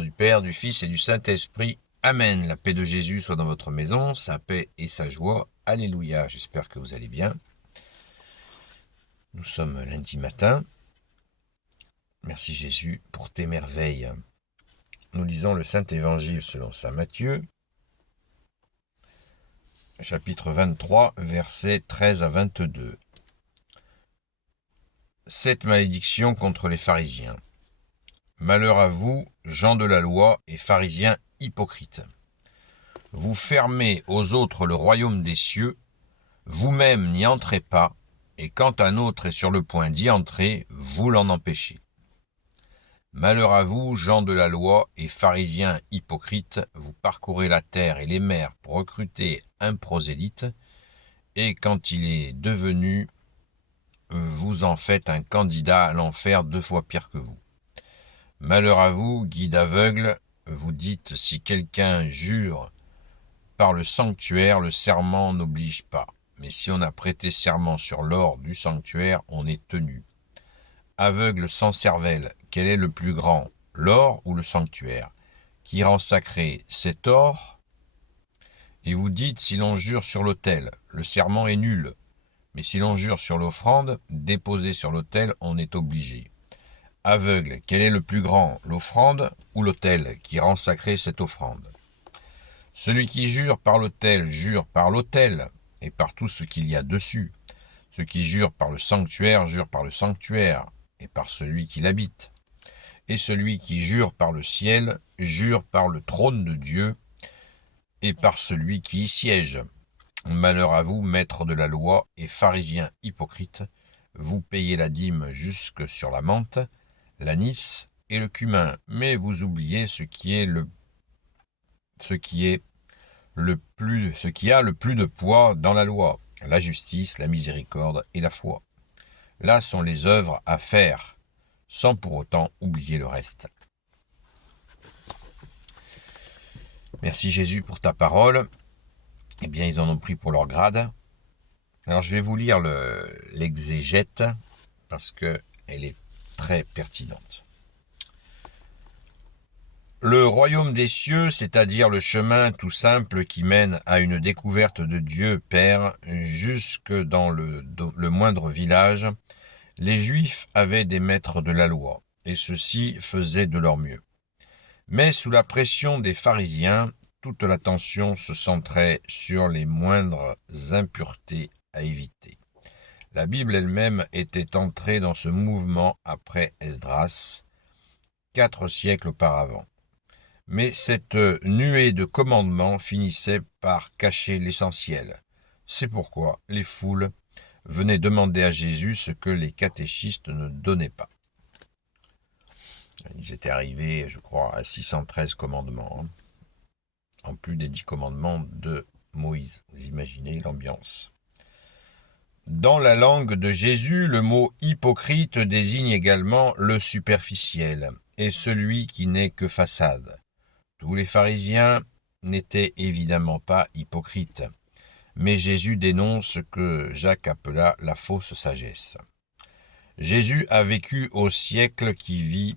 nom du Père, du Fils et du Saint-Esprit. Amen. La paix de Jésus soit dans votre maison, sa paix et sa joie. Alléluia. J'espère que vous allez bien. Nous sommes lundi matin. Merci Jésus pour tes merveilles. Nous lisons le Saint-Évangile selon saint Matthieu, chapitre 23, versets 13 à 22. 7 malédictions contre les pharisiens. Malheur à vous, gens de la loi et pharisiens hypocrites. Vous fermez aux autres le royaume des cieux, vous-même n'y entrez pas, et quand un autre est sur le point d'y entrer, vous l'en empêchez. Malheur à vous, gens de la loi et pharisiens hypocrites, vous parcourez la terre et les mers pour recruter un prosélyte, et quand il est devenu, vous en faites un candidat à l'enfer 2 fois pire que vous. Malheur à vous, guides aveugles, vous dites si quelqu'un jure par le sanctuaire, le serment n'oblige pas. Mais si on a prêté serment sur l'or du sanctuaire, on est tenu. Aveugle sans cervelle, quel est le plus grand, l'or ou le sanctuaire? Qui rend sacré cet or? Et vous dites si l'on jure sur l'autel, le serment est nul. Mais si l'on jure sur l'offrande, déposée sur l'autel, on est obligé. Aveugle, quel est le plus grand, l'offrande ou l'autel qui rend sacré cette offrande? Celui qui jure par l'autel et par tout ce qu'il y a dessus. Ceux qui jurent par le sanctuaire jurent par le sanctuaire et par celui qui l'habite. Et celui qui jure par le ciel jure par le trône de Dieu et par celui qui y siège. Malheur à vous, maîtres de la loi et pharisiens hypocrites, vous payez la dîme jusque sur la menthe, l'anis et le cumin, mais vous oubliez ce qui a le plus de poids dans la loi, la justice, la miséricorde et la foi. Là sont les œuvres à faire, sans pour autant oublier le reste. Merci Jésus pour ta parole. Eh bien, ils en ont pris pour leur grade. Alors, je vais vous lire l'exégète, parce qu'elle est très pertinente. Le royaume des cieux, c'est-à-dire le chemin tout simple qui mène à une découverte de Dieu Père, jusque dans le moindre village, les Juifs avaient des maîtres de la loi, et ceux-ci faisaient de leur mieux. Mais sous la pression des pharisiens, toute l'attention se centrait sur les moindres impuretés à éviter. La Bible elle-même était entrée dans ce mouvement après Esdras, 4 siècles auparavant. Mais cette nuée de commandements finissait par cacher l'essentiel. C'est pourquoi les foules venaient demander à Jésus ce que les catéchistes ne donnaient pas. Ils étaient arrivés, je crois, à 613 commandements, en plus des 10 commandements de Moïse. Vous imaginez l'ambiance. Dans la langue de Jésus, le mot hypocrite désigne également le superficiel et celui qui n'est que façade. Tous les pharisiens n'étaient évidemment pas hypocrites, mais Jésus dénonce ce que Jacques appela la fausse sagesse. Jésus a vécu au siècle qui vit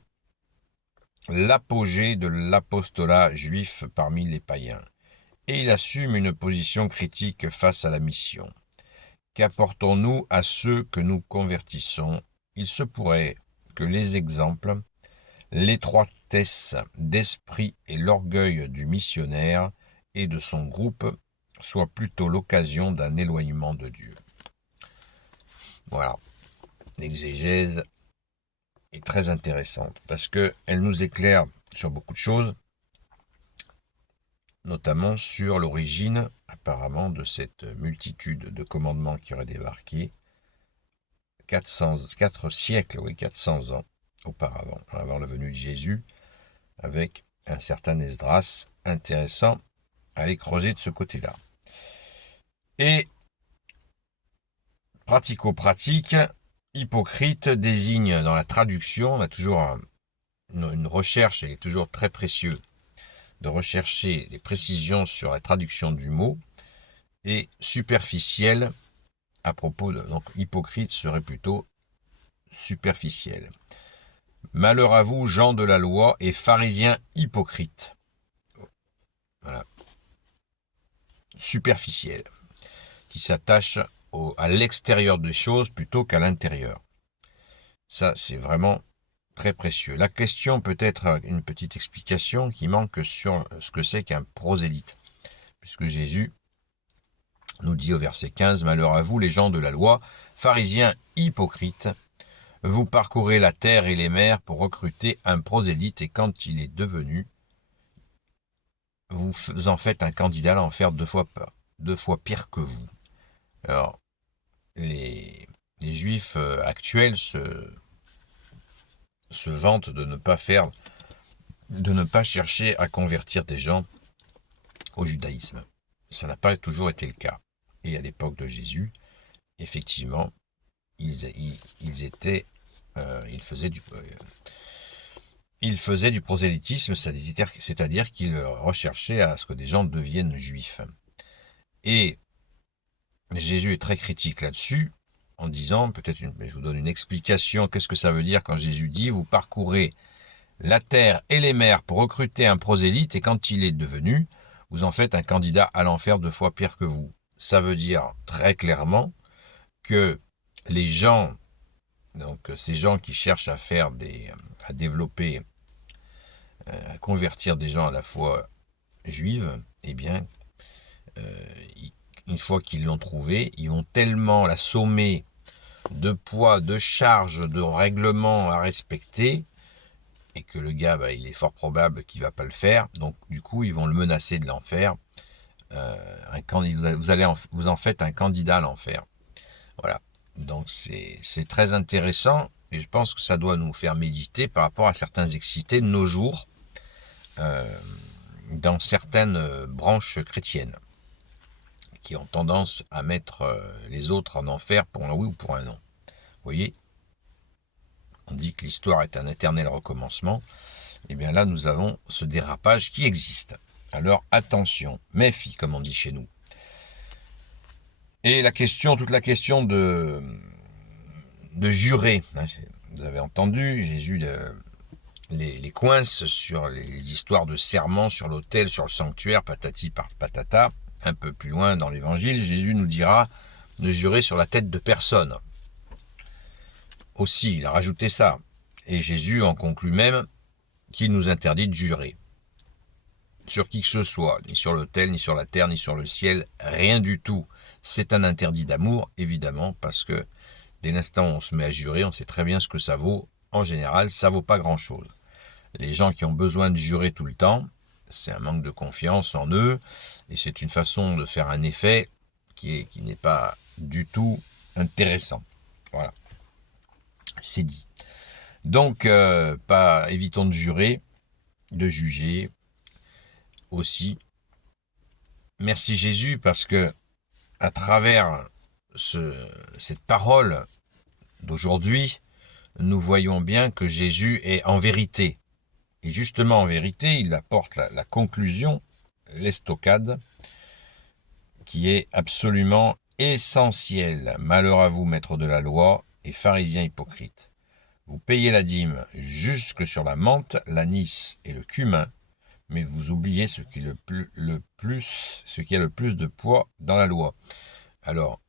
l'apogée de l'apostolat juif parmi les païens, et il assume une position critique face à la mission. Qu'apportons-nous à ceux que nous convertissons? Il se pourrait que les exemples, l'étroitesse d'esprit et l'orgueil du missionnaire et de son groupe soient plutôt l'occasion d'un éloignement de Dieu. Voilà, l'exégèse est très intéressante parce qu'elle nous éclaire sur beaucoup de choses, notamment sur l'origine apparemment de cette multitude de commandements qui auraient débarqué 400 ans auparavant, avant la venue de Jésus, avec un certain Esdras intéressant à aller creuser de ce côté-là. Et pratico-pratique, hypocrite désigne dans la traduction, on a toujours une recherche, et il est toujours très précieux de rechercher les précisions sur la traduction du mot, et superficiel à propos de, donc hypocrite serait plutôt superficiel. Malheur à vous, gens de la loi et pharisiens hypocrites. Voilà. Superficiels, qui s'attachent à l'extérieur des choses plutôt qu'à l'intérieur. Ça, c'est vraiment très précieux. La question peut être une petite explication qui manque sur ce que c'est qu'un prosélyte. Puisque Jésus nous dit au verset 15, « Malheur à vous, les gens de la loi, pharisiens hypocrites, vous parcourez la terre et les mers pour recruter un prosélyte, et quand il est devenu, vous en faites un candidat à en faire deux fois pire que vous. » Alors, les Juifs actuels se vantent de ne pas chercher à convertir des gens au judaïsme. Ça n'a pas toujours été le cas. Et à l'époque de Jésus, effectivement, ils faisaient du prosélytisme, c'est-à-dire qu'ils recherchaient à ce que des gens deviennent juifs. Et Jésus est très critique là-dessus, en disant, je vous donne une explication, qu'est-ce que ça veut dire quand Jésus dit « Vous parcourez la terre et les mers pour recruter un prosélyte, et quand il est devenu, vous en faites un candidat à l'enfer deux fois pire que vous. » Ça veut dire très clairement que les gens, donc ces gens qui cherchent à développer, à convertir des gens à la foi juive, eh bien, une fois qu'ils l'ont trouvé, ils vont tellement l'assommer de poids, de charges, de règlements à respecter, et que le gars, il est fort probable qu'il ne va pas le faire. Donc, du coup, ils vont le menacer de l'enfer. Vous en faites un candidat à l'enfer. Voilà. Donc, c'est très intéressant, et je pense que ça doit nous faire méditer par rapport à certains excités de nos jours, dans certaines branches chrétiennes, qui ont tendance à mettre les autres en enfer pour un oui ou pour un non. Vous voyez, on dit que l'histoire est un éternel recommencement. Et bien là, nous avons ce dérapage qui existe. Alors attention, méfie, comme on dit chez nous. Et toute la question de jurer. Vous avez entendu, Jésus les coince sur les histoires de serments sur l'autel, sur le sanctuaire, patati par patata. Un peu plus loin dans l'évangile, Jésus nous dira de jurer sur la tête de personne. Aussi, il a rajouté ça. Et Jésus en conclut même qu'il nous interdit de jurer sur qui que ce soit, ni sur l'autel, ni sur la terre, ni sur le ciel, rien du tout. C'est un interdit d'amour, évidemment, parce que dès l'instant où on se met à jurer, on sait très bien ce que ça vaut. En général, ça vaut pas grand-chose. Les gens qui ont besoin de jurer tout le temps, c'est un manque de confiance en eux, et c'est une façon de faire un effet qui n'est pas du tout intéressant. Voilà. C'est dit. Donc, évitons de jurer, de juger aussi. Merci Jésus, parce que à travers cette parole d'aujourd'hui, nous voyons bien que Jésus est en vérité. Et justement, en vérité, il apporte la conclusion, l'estocade, qui est absolument essentielle. Malheur à vous, maîtres de la loi et pharisiens hypocrites. Vous payez la dîme jusque sur la menthe, l'anis et le cumin, mais vous oubliez ce qui a le plus de poids dans la loi. Alors,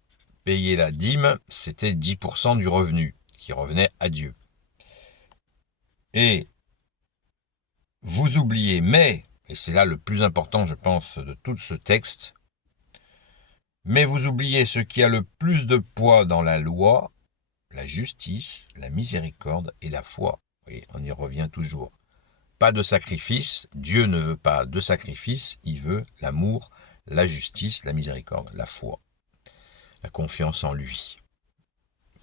payer la dîme, c'était 10% du revenu qui revenait à Dieu. Et vous oubliez, et c'est là le plus important, je pense, de tout ce texte, mais vous oubliez ce qui a le plus de poids dans la loi, la justice, la miséricorde et la foi. Oui, on y revient toujours. Pas de sacrifice, Dieu ne veut pas de sacrifice, il veut l'amour, la justice, la miséricorde, la foi, la confiance en lui.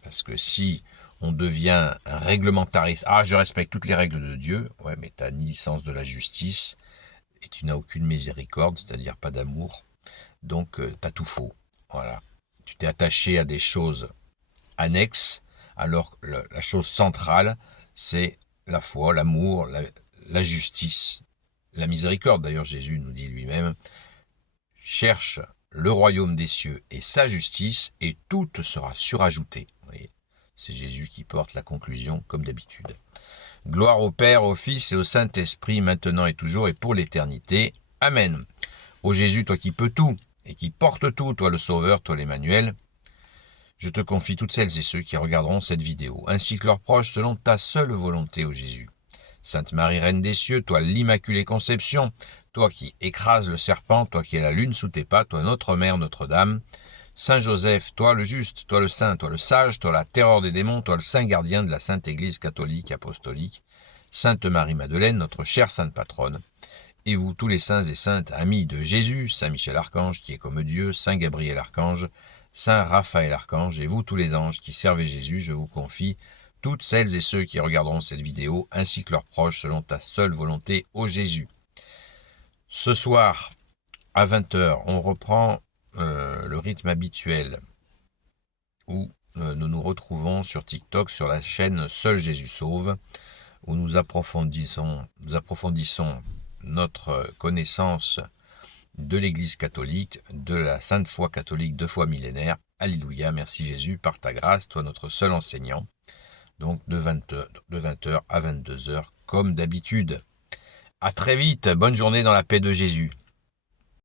Parce que si on devient un réglementariste, je respecte toutes les règles de Dieu, ouais, mais tu n'as ni sens de la justice, et tu n'as aucune miséricorde, c'est-à-dire pas d'amour, donc tu as tout faux. Voilà. Tu t'es attaché à des choses annexes, alors que la chose centrale, c'est la foi, l'amour, la justice, la miséricorde. D'ailleurs, Jésus nous dit lui-même, cherche le royaume des cieux et sa justice, et tout te sera surajouté. Vous voyez, c'est Jésus qui porte la conclusion, comme d'habitude. Gloire au Père, au Fils et au Saint-Esprit, maintenant et toujours et pour l'éternité. Amen. Ô Jésus, toi qui peux tout et qui portes tout, toi le Sauveur, toi l'Emmanuel, je te confie toutes celles et ceux qui regarderont cette vidéo, ainsi que leurs proches, selon ta seule volonté, ô Jésus. Sainte Marie, Reine des cieux, toi l'Immaculée Conception, toi qui écrases le serpent, toi qui es la lune sous tes pas, toi notre Mère, Notre-Dame, Saint Joseph, toi le juste, toi le saint, toi le sage, toi la terreur des démons, toi le saint gardien de la Sainte Église catholique apostolique, Sainte Marie-Madeleine, notre chère sainte patronne, et vous tous les saints et saintes amis de Jésus, Saint Michel Archange qui est comme Dieu, Saint Gabriel Archange, Saint Raphaël Archange, et vous tous les anges qui servez Jésus, je vous confie toutes celles et ceux qui regarderont cette vidéo, ainsi que leurs proches, selon ta seule volonté, ô Jésus. Ce soir, à 20h, on reprend le rythme habituel où nous nous retrouvons sur TikTok, sur la chaîne Seul Jésus Sauve, où nous approfondissons notre connaissance de l'Église catholique, de la Sainte Foi catholique 2 fois millénaire. Alléluia, merci Jésus, par ta grâce, toi notre seul enseignant. Donc de 20h à 22h, comme d'habitude. À très vite, bonne journée dans la paix de Jésus.